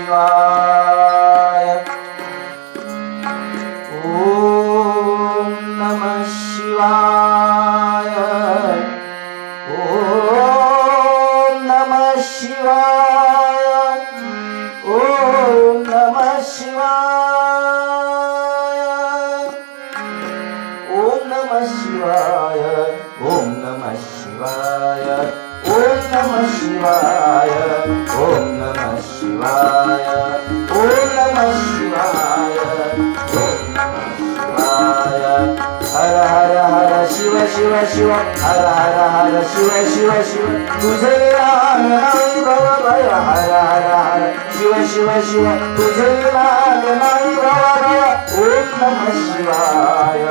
शिवाय. ओम नमः शिवाय. ओम नमः शिवाय. ओम नमः शिवाय. ओम नमः शिवाय. ओम नमः शिवाय. ओम नमः शिवाय. ओम नमः शिवाय. ओम नमः शिवाय. ओम नमः शिवाय. हर हर हर शिव शिव शिव. हर हर हर शिव शिव शिव. तुझे नाम नाही भव भय. हर हर हर शिव शिव शिव. तुझे नाम नाही भव भय. ओम नमः शिवाय.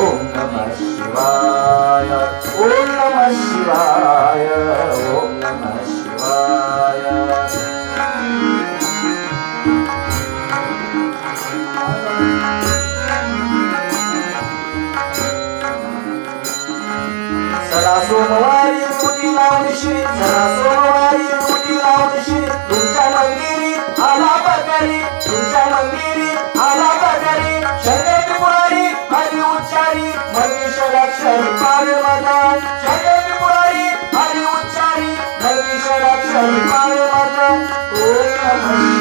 ओम नमः शिवाय. ओम नमः शिवाय. ओम नमः शिवाय. सदा सोमवारी तुटी लावशी. सदा सोमवारी तुटी लावशी. तुमच्या मंदिरी आला बकरी. तुमच्या मंदिरी आला बकरी. शंकरपुरारी हरी उच्चारी. मनीष लक्षरी पावे मदान. शंकरपुरारी हरी उच्चारी. मनीष लक्षरी पावे मदान. ओम नमः